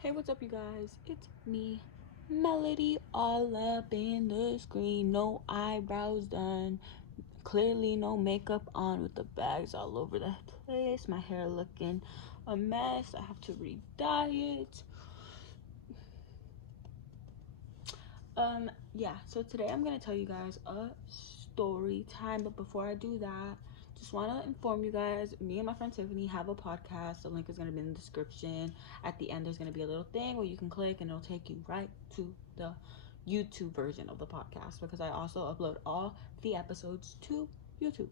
Hey, what's up, you guys? It's me, Melody, all up in the screen. No eyebrows done. Clearly, no makeup on with the bags all over the place. My hair looking a mess. I have to re-dye it. Yeah, so today I'm gonna tell you guys a story time, but before I do that, just want to inform you guys, me and my friend Tiffany have a podcast. The link is going to be in the description. At the end, there's going to be a little thing where you can click and it'll take you right to the YouTube version of the podcast, because I also upload all the episodes to YouTube.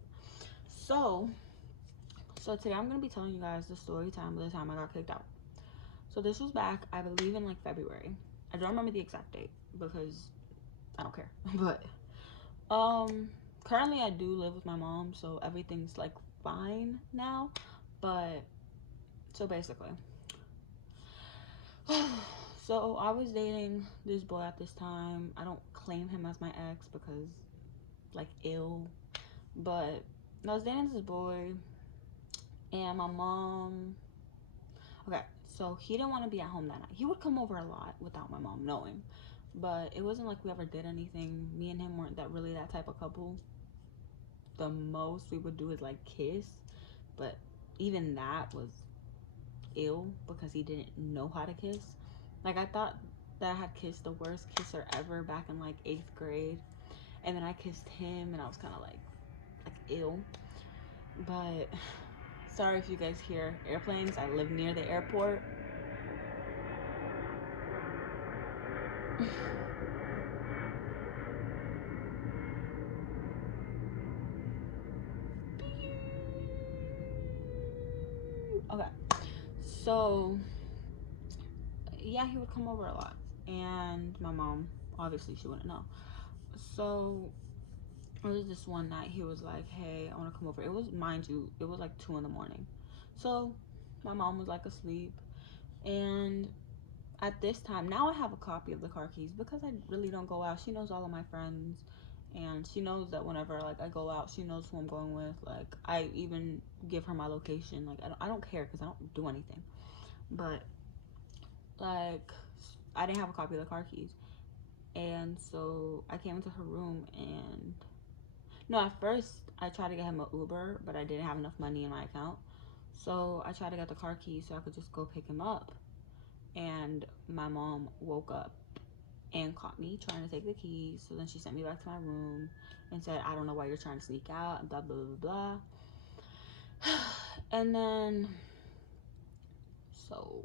So, so today I'm going to be telling you guys the story time of the time I got kicked out. So this was back, I believe, in like February. I don't remember the exact date because I don't care. But currently I do live with my mom, so everything's like fine now. But so basically, so I was dating this boy at this time. I don't claim him as my ex because like ill, but I was dating this boy, and my mom, okay, so he didn't want to be at home that night. He would come over a lot without my mom knowing, but it wasn't like we ever did anything. Me and him weren't that type of couple. The most we would do is like kiss, but even that was ill because he didn't know how to kiss. Like, I thought that I had kissed the worst kisser ever back in like 8th grade, and then I kissed him and I was kind of like ill. But sorry if you guys hear airplanes. I live near the airport. Okay, so yeah, he would come over a lot, and my mom, obviously, she wouldn't know. So it was this one night, he was like, hey, I want to come over. It was, mind you, it was like 2 in the morning. So my mom was like asleep, and at this time, now I have a copy of the car keys because I really don't go out. She knows all of my friends, and she knows that whenever like I go out, she knows who I'm going with. Like, I even give her my location. Like, I don't care because I don't do anything. But like, I didn't have a copy of the car keys, and so I came into her room, and no, at first I tried to get him an Uber, but I didn't have enough money in my account. So I tried to get the car keys so I could just go pick him up. And my mom woke up and caught me trying to take the keys. So then she sent me back to my room and said, I don't know why you're trying to sneak out, and blah, blah, blah, blah. And then, so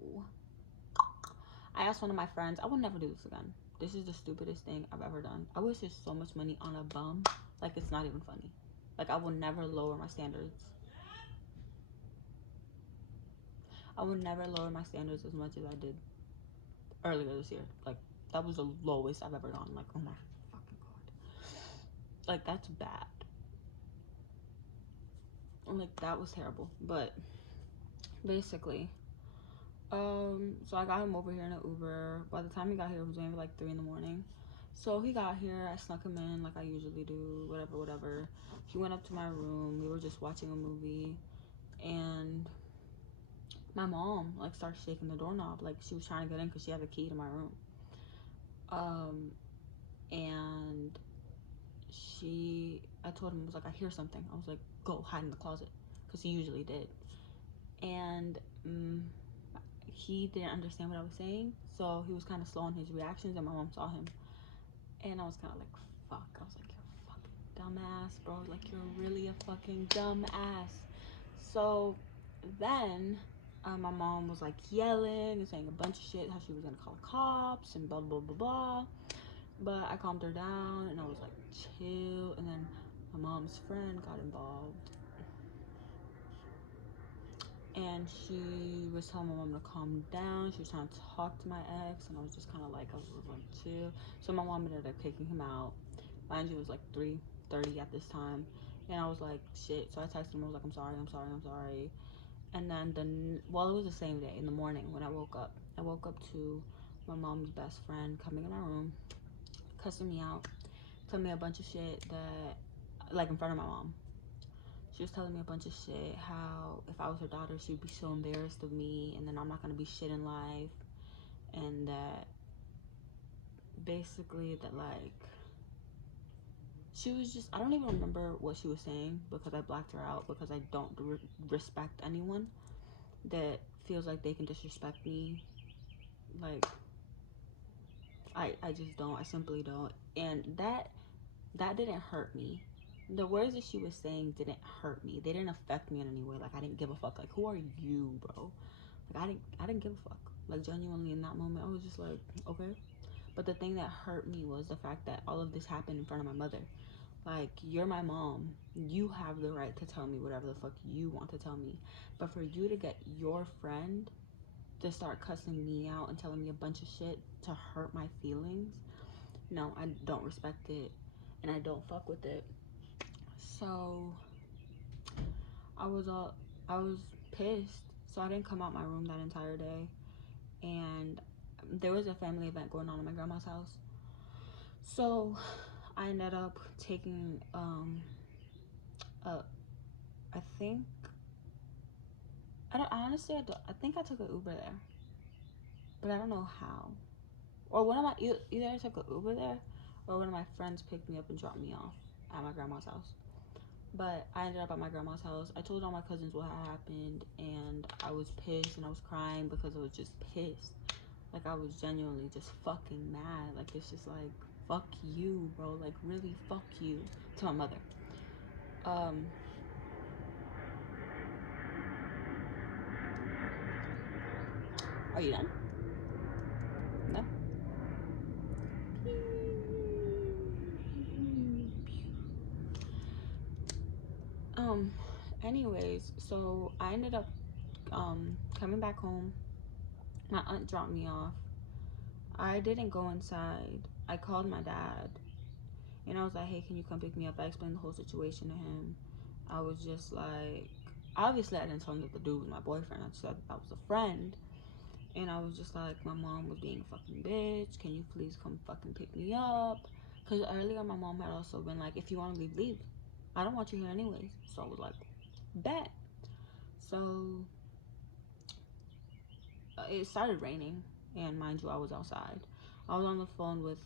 I asked one of my friends, I would never do this again. This is the stupidest thing I've ever done. I wasted so much money on a bum. Like, it's not even funny. Like, I will never lower my standards. I would never lower my standards as much as I did earlier this year. Like, that was the lowest I've ever gone. Like, oh my fucking god. Like, that's bad. Like, that was terrible. But basically, so I got him over here in an Uber. By the time he got here, it was maybe like 3 in the morning. So he got here, I snuck him in like I usually do, whatever, whatever. He went up to my room. We were just watching a movie, and my mom like started shaking the doorknob, like she was trying to get in because she had the key to my room. Um, and I told him, I was like, I hear something. I was like, go hide in the closet, because he usually did. And he didn't understand what I was saying, so he was kind of slow on his reactions, and my mom saw him, and I was kind of like, fuck. I was like, you're a fucking dumbass, bro. Like, you're really a fucking dumbass. So then my mom was like yelling and saying a bunch of shit, how she was gonna call the cops and blah blah blah blah. But I calmed her down and I was like, chill. And then my mom's friend got involved, and she was telling my mom to calm down. She was trying to talk to my ex, and I was just kind of like, I was like, chill. So my mom ended up kicking him out. Mind you, it was like 3:30 at this time, and I was like, shit. So I texted him. I was like, I'm sorry, I'm sorry, I'm sorry. And then well, it was the same day in the morning when I woke up. I woke up to my mom's best friend coming in my room, cussing me out, telling me a bunch of shit that, like, in front of my mom. She was telling me a bunch of shit, how if I was her daughter, she'd be so embarrassed of me, and then I'm not gonna be shit in life. and that basically that like she was just, I don't even remember what she was saying because I blacked her out because I don't respect anyone that feels like they can disrespect me. Like I just don't. I simply don't. And that didn't hurt me. The words that she was saying didn't hurt me. They didn't affect me in any way. Like I didn't give a fuck. Like who are you, bro? Like I didn't give a fuck. Like genuinely in that moment, I was just like, okay. But the thing that hurt me was the fact that all of this happened in front of my mother. Like, you're my mom. You have the right to tell me whatever the fuck you want to tell me. But for you to get your friend to start cussing me out and telling me a bunch of shit to hurt my feelings, no, I don't respect it. And I don't fuck with it. So I was pissed. So I didn't come out my room that entire day. And there was a family event going on at my grandma's house. So I ended up taking a I think honestly I think I took an Uber there, but I don't know how. Or one of my either I took an Uber there, or one of my friends picked me up and dropped me off at my grandma's house. But I ended up at my grandma's house. I told all my cousins what had happened, and I was pissed and I was crying because I was just pissed. Like I was genuinely just fucking mad. Like it's just like fuck you, bro. Like really fuck you to my mother. Um, are you done? No. Um, anyways, so I ended up coming back home. My aunt dropped me off. I didn't go inside. I called my dad and I was like, hey, can you come pick me up? I explained the whole situation to him. I was just like, obviously I didn't tell him that the dude was my boyfriend. I said that was a friend. And I was just like, my mom was being a fucking bitch. Can you please come fucking pick me up? Because earlier my mom had also been like, if you want to leave, leave. I don't want you here anyways. So I was like, bet. So it started raining, and mind you, I was outside. I was on the phone with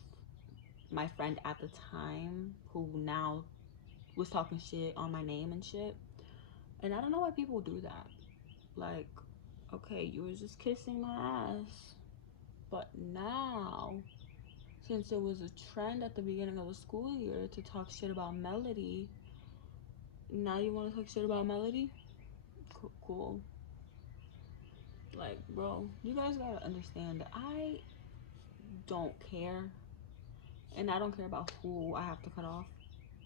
my friend at the time, who now was talking shit on my name and shit. And I don't know why people do that. Like, okay, you were just kissing my ass, but now, since it was a trend at the beginning of the school year to talk shit about Melody, now you want to talk shit about Melody? Cool. Like, bro, you guys gotta understand that I don't care, and I don't care about who I have to cut off.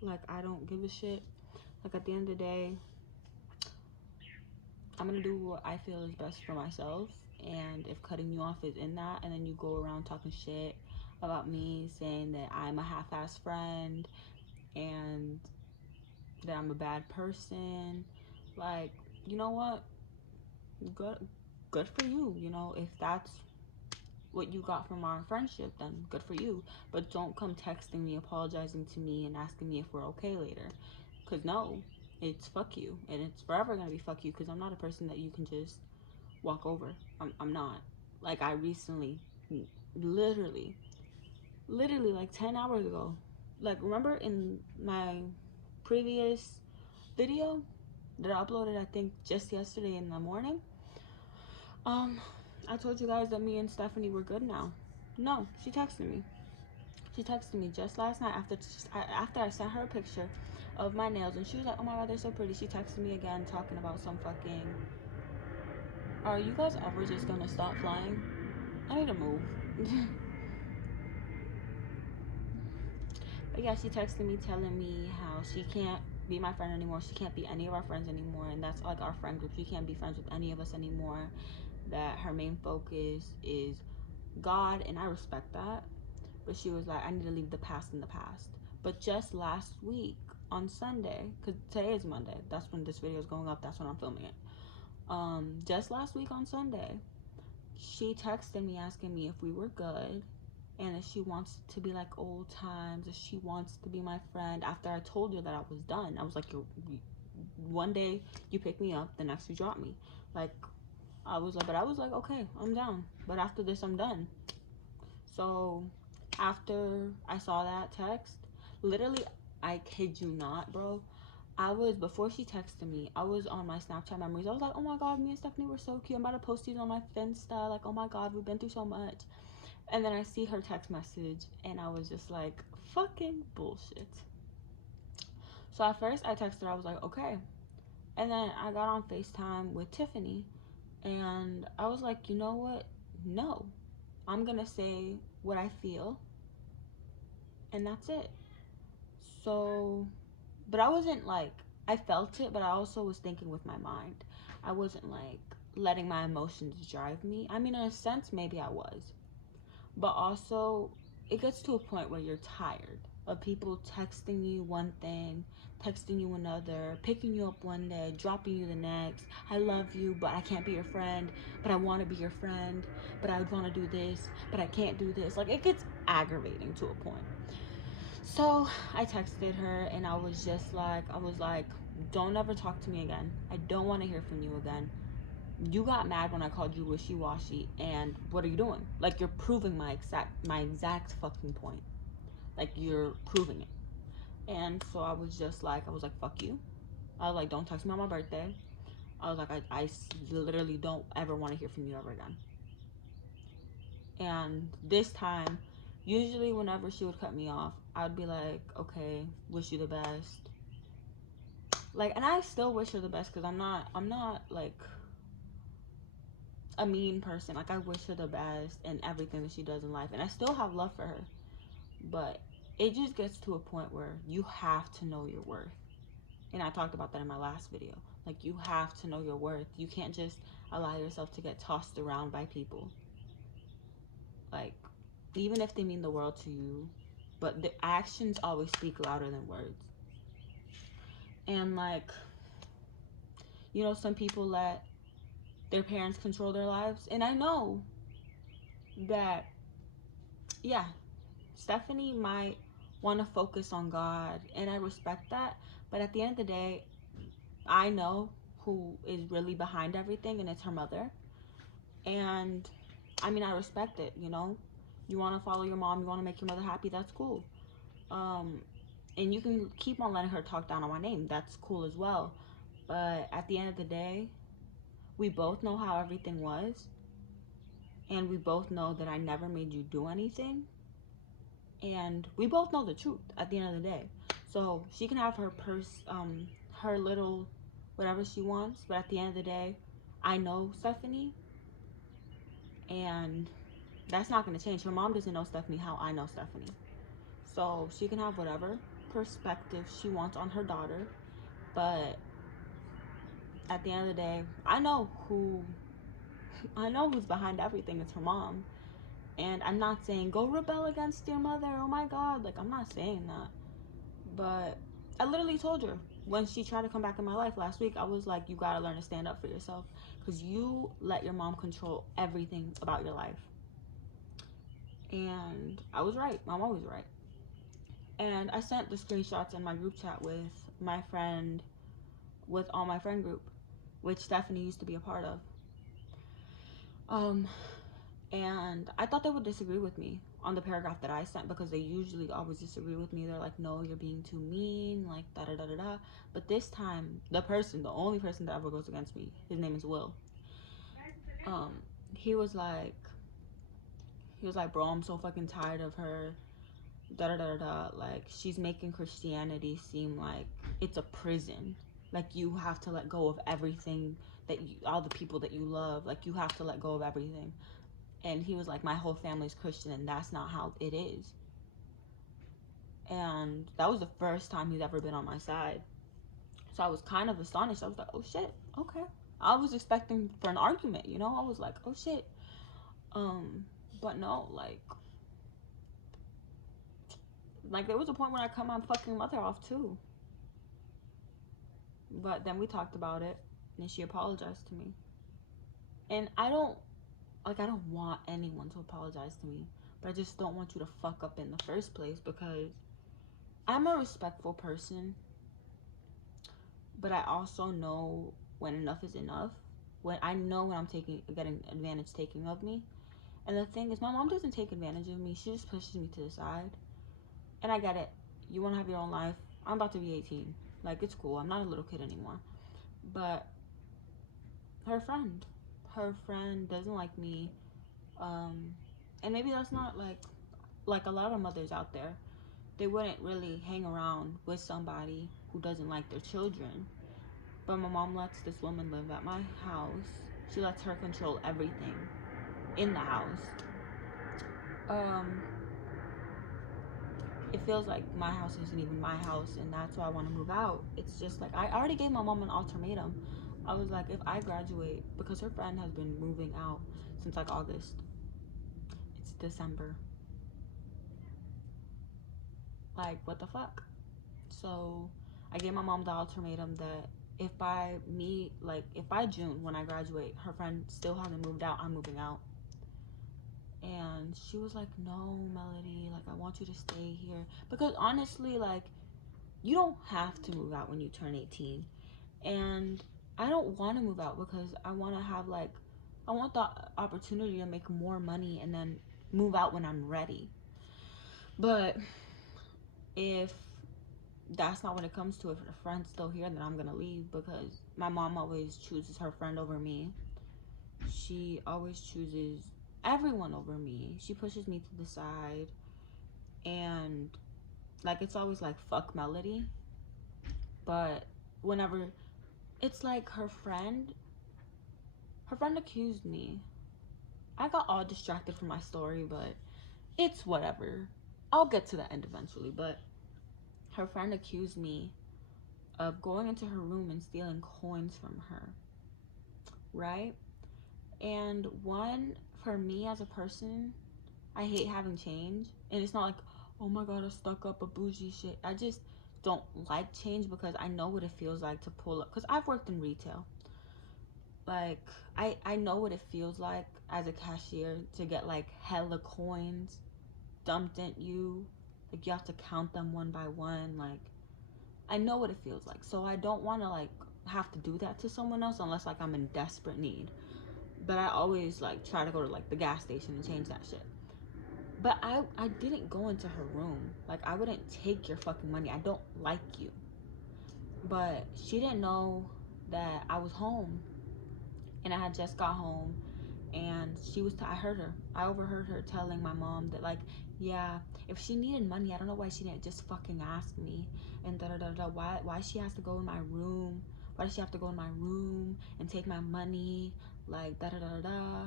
Like, I don't give a shit. Like, at the end of the day, I'm gonna do what I feel is best for myself. And if cutting you off is in that, and then you go around talking shit about me, saying that I'm a half-ass friend and that I'm a bad person, like, you know what? Good for you. You know, if that's what you got from our friendship, then good for you. But don't come texting me, apologizing to me, and asking me if we're okay later. Because no, it's fuck you. And it's forever going to be fuck you because I'm not a person that you can just walk over. I'm not. Like, I recently, literally, literally like 10 hours ago, like, remember in my previous video that I uploaded, I think just yesterday in the morning, um, I told you guys that me and Stephanie were good now. No, she texted me. She texted me just last night after I sent her a picture of my nails, and she was like, "Oh my god, they're so pretty." She texted me again talking about some fucking. Are you guys ever just gonna stop flying? I need to move. But yeah, she texted me telling me how she can't be my friend anymore. She can't be any of our friends anymore, and that's like our friend group. She can't be friends with any of us anymore. That her main focus is God, and I respect that. But she was like, I need to leave the past in the past. But just last week on Sunday, because today is Monday, that's when this video is going up, that's when I'm filming it. Just last week on Sunday, she texted me asking me if we were good and if she wants to be like old times, if she wants to be my friend. After I told her that I was done, I was like, one day you pick me up, the next you drop me. Like, but I was like, okay, I'm down. But after this, I'm done. So after I saw that text, literally, I kid you not, bro. Before she texted me, I was on my Snapchat memories. I was like, oh my God, me and Stephanie were so cute. I'm about to post these on my Finsta. Like, oh my God, we've been through so much. And then I see her text message, and I was just like, fucking bullshit. So at first, I texted her. I was like, okay. And then I got on FaceTime with Tiffany, and I was like, you know what? No. I'm going to say what I feel, and that's it. So, but I wasn't like, I felt it, but I also was thinking with my mind. I wasn't like letting my emotions drive me. I mean, in a sense, maybe I was. But also, it gets to a point where you're tired of people texting you one thing, texting you another, picking you up one day, dropping you the next. I love you, but I can't be your friend. But I want to be your friend. But I would want to do this, but I can't do this. Like, it gets aggravating to a point. So I texted her, and I was like, don't ever talk to me again. I don't want to hear from you again. You got mad when I called you wishy-washy, and what are you doing? Like, you're proving my exact fucking point. Like, you're proving it. And so I was like, fuck you. I was like, don't text me on my birthday. I was like, I literally don't ever want to hear from you ever again. And this time, usually whenever she would cut me off, I'd be like, okay, wish you the best. Like, and I still wish her the best, because I'm not like a mean person. Like, I wish her the best and everything that she does in life, and I still have love for her. But it just gets to a point where you have to know your worth. And I talked about that in my last video. Like, you have to know your worth. You can't just allow yourself to get tossed around by people. Like, even if they mean the world to you, but the actions always speak louder than words. And like, some people let their parents control their lives. And I know that, yeah, Stephanie might want to focus on God, and I respect that. But at the end of the day, I know who is really behind everything, and it's her mother. And I mean, I respect it. You want to follow your mom, you want to make your mother happy, that's cool. And you can keep on letting her talk down on my name, that's cool as well. But at the end of the day, we both know how everything was, and we both know that I never made you do anything, and we both know the truth at the end of the day. So she can have her little whatever she wants, but at the end of the day, I know Stephanie, and that's not going to change. Her mom doesn't know Stephanie how I know Stephanie. So she can have whatever perspective she wants on her daughter, but at the end of the day, I know who's behind everything. It's her mom. And I'm not saying go rebel against your mother. Oh my God. Like, I'm not saying that. But I literally told her when she tried to come back in my life last week, I was like, you gotta learn to stand up for yourself, because you let your mom control everything about your life. And I was right. I'm always right. And I sent the screenshots in my group chat with all my friend group, which Stephanie used to be a part of. And I thought they would disagree with me on the paragraph that I sent, because they usually always disagree with me. They're like, no, you're being too mean, like da da da da da. But this time, the only person that ever goes against me, his name is Will. Um, he was like, bro, I'm so fucking tired of her, da da da da. Like, she's making Christianity seem like it's a prison. Like, you have to let go of everything all the people that you love. Like, you have to let go of everything. And he was like, my whole family's Christian, and that's not how it is. And that was the first time he's ever been on my side. So I was kind of astonished. I was like, oh shit, okay. I was expecting for an argument, I was like, oh shit. But no, like there was a point where I cut my fucking mother off too. But then we talked about it, and she apologized to me. And I don't want anyone to apologize to me, but I just don't want you to fuck up in the first place, because I'm a respectful person, but I also know when enough is enough. when I know when I'm getting advantage taken of me. And the thing is, my mom doesn't take advantage of me. She just pushes me to the side. And I get it. You want to have your own life. I'm about to be 18. Like, it's cool. I'm not a little kid anymore. But her friend, her friend doesn't like me. Um, and maybe that's not like a lot of mothers out there. They wouldn't really hang around with somebody who doesn't like their children. But my mom lets this woman live at my house. She lets her control everything in the house. Um, it feels like my house isn't even my house, and that's why I want to move out. It's just like I already gave my mom an ultimatum. I was like, if I graduate, because her friend has been moving out since like August, it's December. Like, what the fuck? So I gave my mom the ultimatum that if by me, like, if by June when I graduate, her friend still hasn't moved out, I'm moving out. And she was like, no, Melody, like, I want you to stay here. Because honestly, like, you don't have to move out when you turn 18. And I don't want to move out because I want to have, like, I want the opportunity to make more money and then move out when I'm ready. But if that's not what it comes to, if the friend's still here, then I'm gonna leave because my mom always chooses her friend over me. She always chooses everyone over me. She pushes me to the side, and like it's always like fuck Melody. But whenever it's like her friend accused me. I got all distracted from my story, but it's whatever. I'll get to the end eventually. But her friend accused me of going into her room and stealing coins from her, right? And one, for me as a person, I hate having change. And it's not like, oh my god, a stuck up, a bougie shit. I just don't like change because I know what it feels like to pull up. Because I've worked in retail. Like, I know what it feels like as a cashier to get like hella coins dumped at you. Like, you have to count them one by one. Like, I know what it feels like. So I don't want to like have to do that to someone else unless like I'm in desperate need. But I always like try to go to like the gas station and change that shit. But I didn't go into her room. Like, I wouldn't take your fucking money. I don't like you. But she didn't know that I was home, and I had just got home, and I overheard her telling my mom that, like, yeah, if she needed money, I don't know why she didn't just fucking ask me, and da da da da. Why she has to go in my room? Why does she have to go in my room and take my money? Like, da da da da da.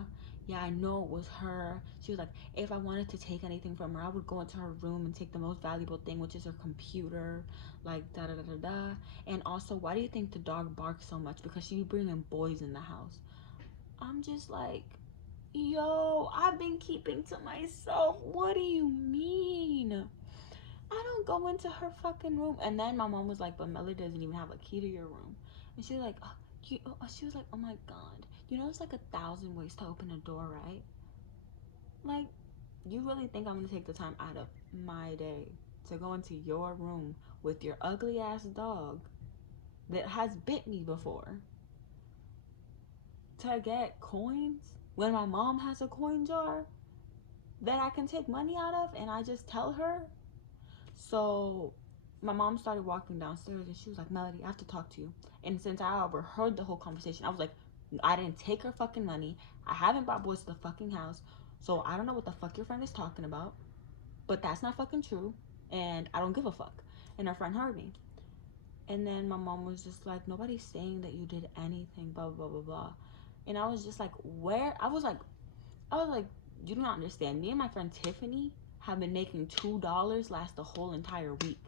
Yeah, I know it was her. She was like, if I wanted to take anything from her, I would go into her room and take the most valuable thing, which is her computer. Like, da da da da da. And also, why do you think the dog barks so much? Because she be bringing boys in the house. I'm just like, yo, I've been keeping to myself. What do you mean? I don't go into her fucking room. And then my mom was like, but Melly doesn't even have a key to your room. And she was like, she was like, oh my god, you know, there's like 1,000 ways to open a door, right? Like, you really think I'm gonna take the time out of my day to go into your room with your ugly ass dog that has bit me before to get coins when my mom has a coin jar that I can take money out of, and I just tell her? So my mom started walking downstairs and she was like, Melody, I have to talk to you. And since I overheard the whole conversation, I was like, I didn't take her fucking money. I haven't brought boys to the fucking house. So I don't know what the fuck your friend is talking about. But that's not fucking true. And I don't give a fuck. And her friend heard me. And then my mom was just like, nobody's saying that you did anything, blah, blah, blah, blah. And I was just like, where? I was like, you do not understand. Me and my friend Tiffany have been making $2 last the whole entire week.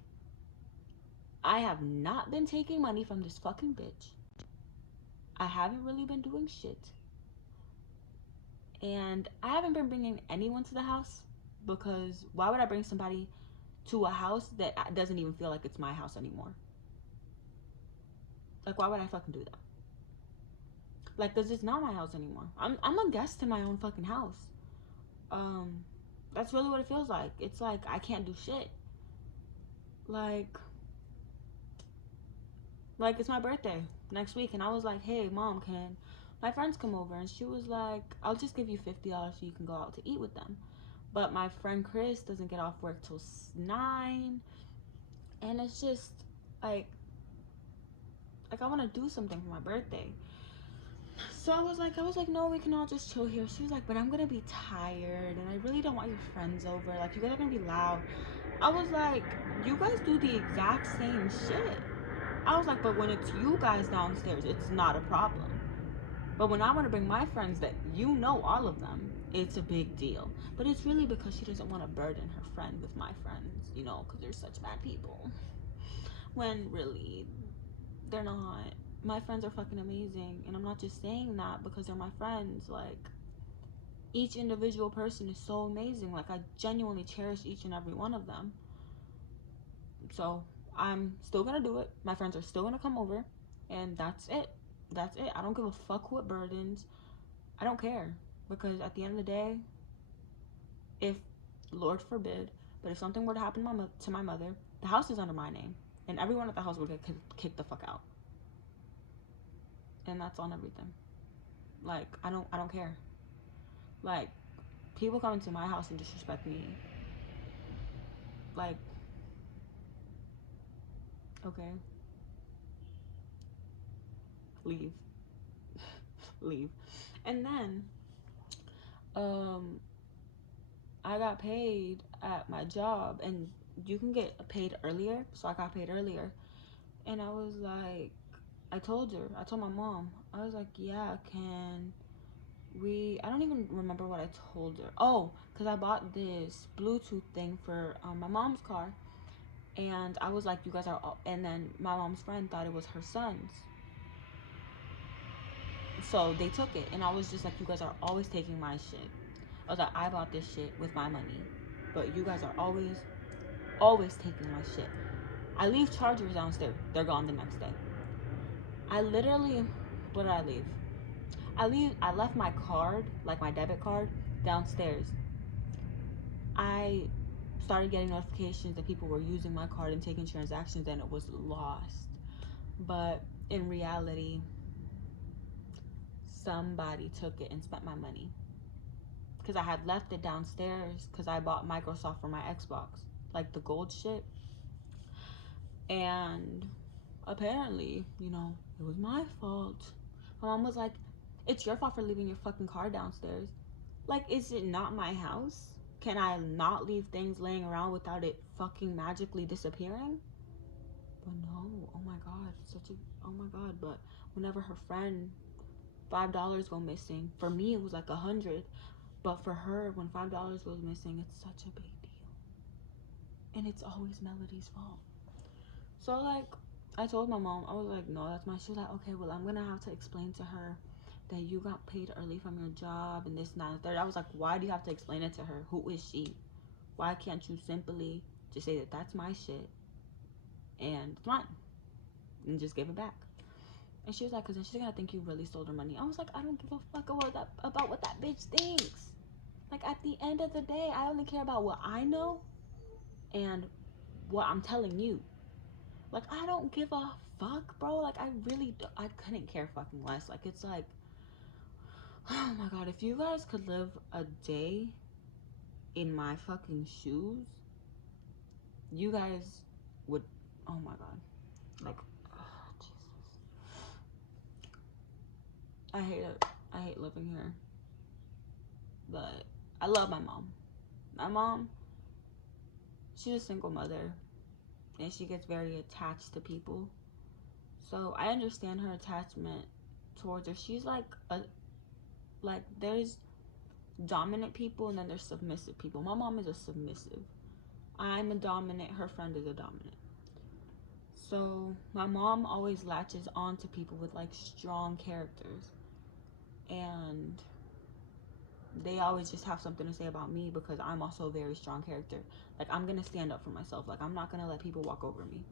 I have not been taking money from this fucking bitch. I haven't really been doing shit. And I haven't been bringing anyone to the house because why would I bring somebody to a house that doesn't even feel like it's my house anymore? Like, why would I fucking do that? Like, cause it's not my house anymore. I'm a guest in my own fucking house. Um, that's really what it feels like. It's like I can't do shit. Like it's my birthday next week, and I was like, hey mom, can My friends come over and she was like, I'll just give you $50 so you can go out to eat with them. But my friend Chris doesn't get off work till 9. And it's just like I want to do something for my birthday. So I was like, no, we can all just chill here. She was like, but I'm gonna be tired and I really don't want your friends over. Like, you guys are gonna be loud. I was like, you guys do the exact same shit. I was like, but when it's you guys downstairs, it's not a problem. But when I want to bring my friends that you know all of them, it's a big deal. But it's really because she doesn't want to burden her friend with my friends, because they're such bad people. When really, they're not. My friends are fucking amazing. And I'm not just saying that because they're my friends. Like, each individual person is so amazing. Like, I genuinely cherish each and every one of them. So, I'm still gonna do it. My friends are still gonna come over. And that's it. That's it. I don't give a fuck who it burdens. I don't care. Because at the end of the day, if, Lord forbid, but if something were to happen to my mother, the house is under my name. And everyone at the house would get kicked the fuck out. And that's on everything. Like, I don't care. Like, people come into my house and disrespect me. Like, okay, leave. Leave. And then, um, I got paid at my job, and you can get paid earlier. So I got paid earlier. And I was like, I told my mom, I was like, yeah, I don't even remember what I told her. Oh, because I bought this Bluetooth thing for my mom's car. And I was like, you guys are all, and then my mom's friend thought it was her son's. So they took it. And I was just like, you guys are always taking my shit. I was like, I bought this shit with my money. But you guys are always taking my shit. I leave chargers downstairs. They're gone the next day. I literally, what did I leave? I left my card, like my debit card, downstairs. I started getting notifications that people were using my card and taking transactions and it was lost. But in reality, somebody took it and spent my money. Because I had left it downstairs because I bought Microsoft for my Xbox, like the gold shit. And apparently, it was my fault. My mom was like, it's your fault for leaving your fucking car downstairs. Like, is it not my house? Can I not leave things laying around without it fucking magically disappearing? But no, oh my god, oh my god. But whenever her friend, $5 go missing, for me it was like 100. But for her, when $5 goes missing, it's such a big deal. And it's always Melody's fault. So, like, I told my mom, I was like, no, that's my. She was like, okay, well, I'm gonna have to explain to her that you got paid early from your job and this, and that, and third. I was like, why do you have to explain it to her? Who is she? Why can't you simply just say that that's my shit and it's mine and just give it back? And she was like, because then she's gonna think you really stole her money. I was like, I don't give a fuck about what that bitch thinks. Like, at the end of the day, I only care about what I know and what I'm telling you. Like, I don't give a fuck, bro. Like, I couldn't care fucking less. Like, it's like, oh my god, if you guys could live a day in my fucking shoes, you guys would, oh my god. Like, oh, Jesus. I hate it. I hate living here. But I love my mom. My mom, she's a single mother. And she gets very attached to people. So I understand her attachment towards her. She's like there's dominant people and then there's submissive people. My mom is a submissive. I'm a dominant. Her friend is a dominant. So my mom always latches on to people with like strong characters. And they always just have something to say about me because I'm also a very strong character. Like, I'm going to stand up for myself. Like, I'm not going to let people walk over me.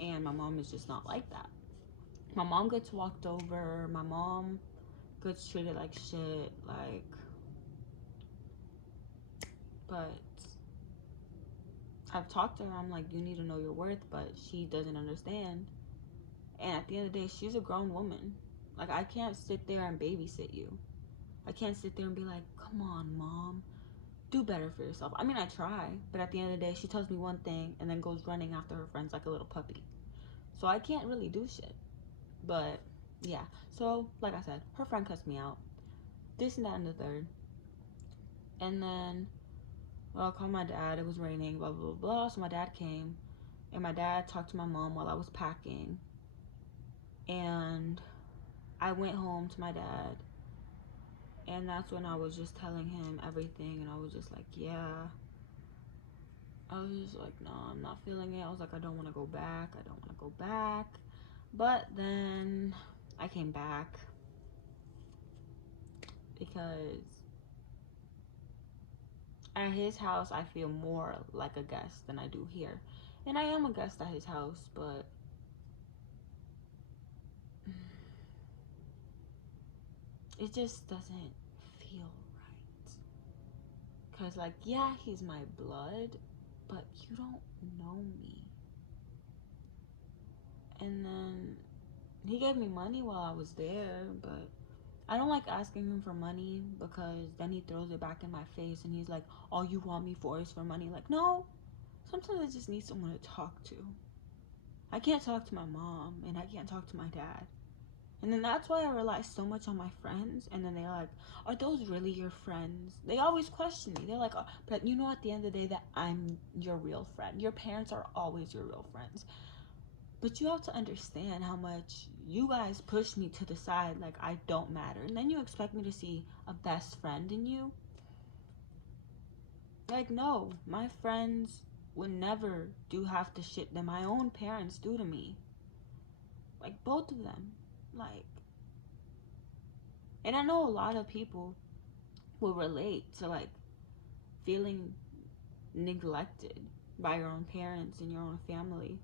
And my mom is just not like that. My mom gets walked over. My mom gets treated like shit. Like, but I've talked to her. I'm like, you need to know your worth. But she doesn't understand. And at the end of the day, she's a grown woman. Like, I can't sit there and babysit you. I can't sit there and be like, come on, mom, do better for yourself. I mean, I try, but at the end of the day, she tells me one thing and then goes running after her friends like a little puppy. So I can't really do shit. But yeah, so like I said, her friend cussed me out. This and that and the third. And then, well, I called my dad. It was raining, blah, blah, blah, blah. So my dad came. And my dad talked to my mom while I was packing. And I went home to my dad. And that's when I was just telling him everything. And I was just like, yeah. I was just like, no, I'm not feeling it. I was like, I don't want to go back. I don't want to go back. But then I came back because at his house, I feel more like a guest than I do here. And I am a guest at his house, but it just doesn't feel right. Because, like, yeah, he's my blood, but you don't know me. And then he gave me money while I was there, but I don't like asking him for money because then he throws it back in my face and he's like, all you want me for is for money. Like, no, sometimes I just need someone to talk to. I can't talk to my mom and I can't talk to my dad. And then that's why I rely so much on my friends. And then they're like, are those really your friends? They always question me. They're like, oh, but you know at the end of the day that I'm your real friend. Your parents are always your real friends. But you have to understand how much you guys push me to the side like I don't matter. And then you expect me to see a best friend in you? Like, no. My friends would never do half the shit that my own parents do to me. Like, both of them. Like, and I know a lot of people will relate to, like, feeling neglected by your own parents and your own family.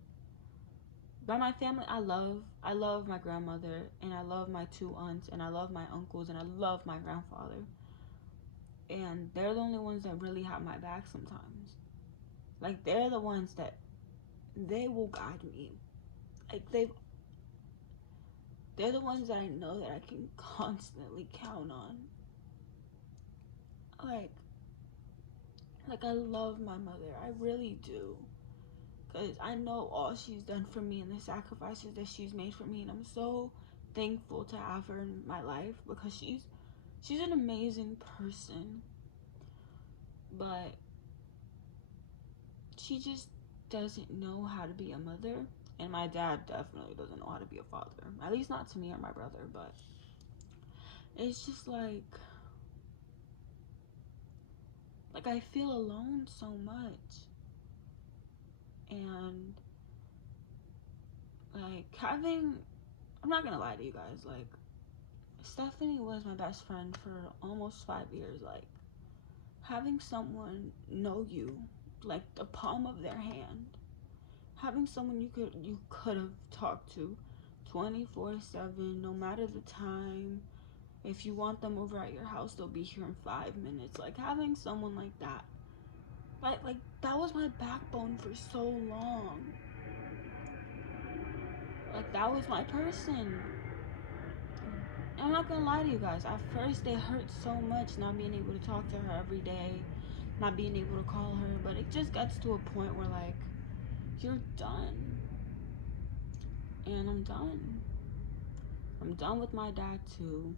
By my family, I love my grandmother and I love my two aunts and I love my uncles and I love my grandfather. And they're the only ones that really have my back sometimes. Like, they're the ones that they will guide me. Like, they're the ones that I know that I can constantly count on. Like I love my mother. I really do. Because I know all she's done for me and the sacrifices that she's made for me. And I'm so thankful to have her in my life because she's an amazing person. But she just doesn't know how to be a mother. And my dad definitely doesn't know how to be a father. At least not to me or my brother. But it's just like I feel alone so much. And like I'm not gonna lie to you guys, like Stephanie was my best friend for almost 5 years. Like, having someone know you like the palm of their hand, having someone you could have talked to 24/7, no matter the time. If you want them over at your house, they'll be here in 5 minutes. Like, having someone like that, like that was my backbone for so long. Like, that was my person. I'm not gonna lie to you guys. At first, it hurt so much not being able to talk to her every day, not being able to call her. But it just gets to a point where, like, you're done. And I'm done. I'm done with my dad, too.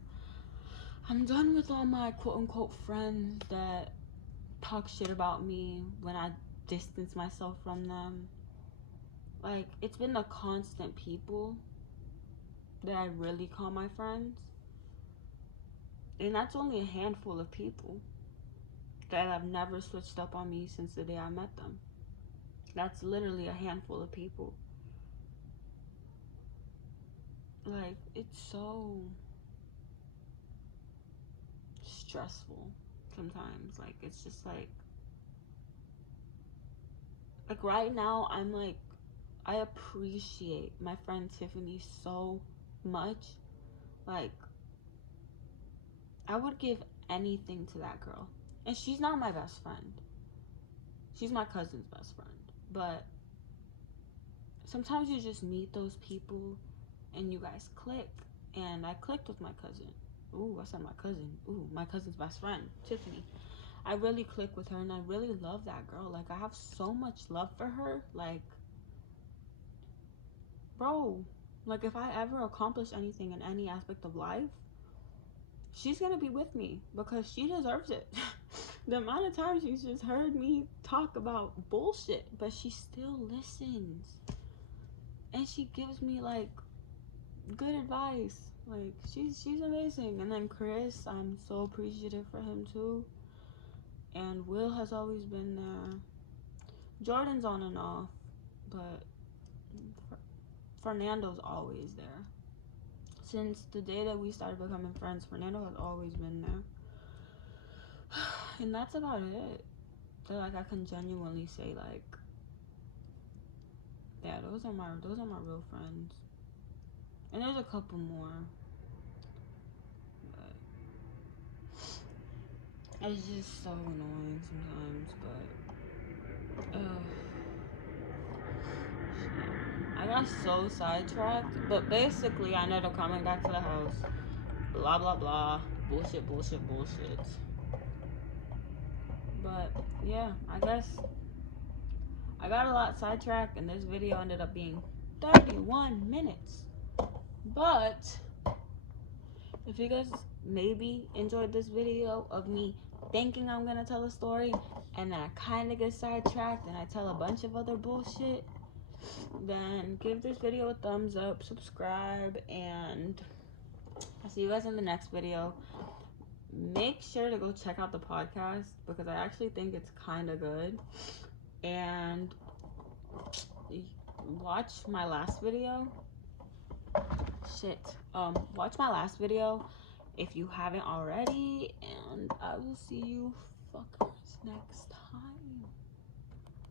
I'm done with all my quote unquote friends that talk shit about me when I distance myself from them. Like, it's been the constant people that I really call my friends. And that's only a handful of people that have never switched up on me since the day I met them. That's literally a handful of people. Like, it's so stressful sometimes. Like, it's just like right now, I'm like, I appreciate my friend Tiffany so much. Like, I would give anything to that girl. And she's not my best friend. She's my cousin's best friend. But sometimes you just meet those people and you guys click and I clicked with my cousin. Ooh, I said my cousin. Ooh, my cousin's best friend, Tiffany. I really click with her, and I really love that girl. Like, I have so much love for her. Like, bro, like, if I ever accomplish anything in any aspect of life, she's gonna be with me because she deserves it. The amount of times she's just heard me talk about bullshit, but she still listens. And she gives me, like, good advice. Like, she's amazing. And then Chris, I'm so appreciative for him too. And Will has always been there. Jordan's on and off, but Fernando's always there. Since the day that we started becoming friends, Fernando has always been there. And that's about it. That, like, I can genuinely say, like, yeah, those are my real friends. And there's a couple more, but it's just so annoying sometimes. But I got so sidetracked. But basically, I ended up coming back to the house. Blah blah blah. Bullshit, bullshit, bullshit. But yeah, I guess I got a lot sidetracked, and this video ended up being 31 minutes. But if you guys maybe enjoyed this video of me thinking I'm gonna tell a story, and then I kind of get sidetracked and I tell a bunch of other bullshit, then give this video a thumbs up, subscribe, and I'll see you guys in the next video. Make sure to go check out the podcast because I actually think it's kind of good. And watch my last video. Watch my last video if you haven't already, and I will see you fuckers next time.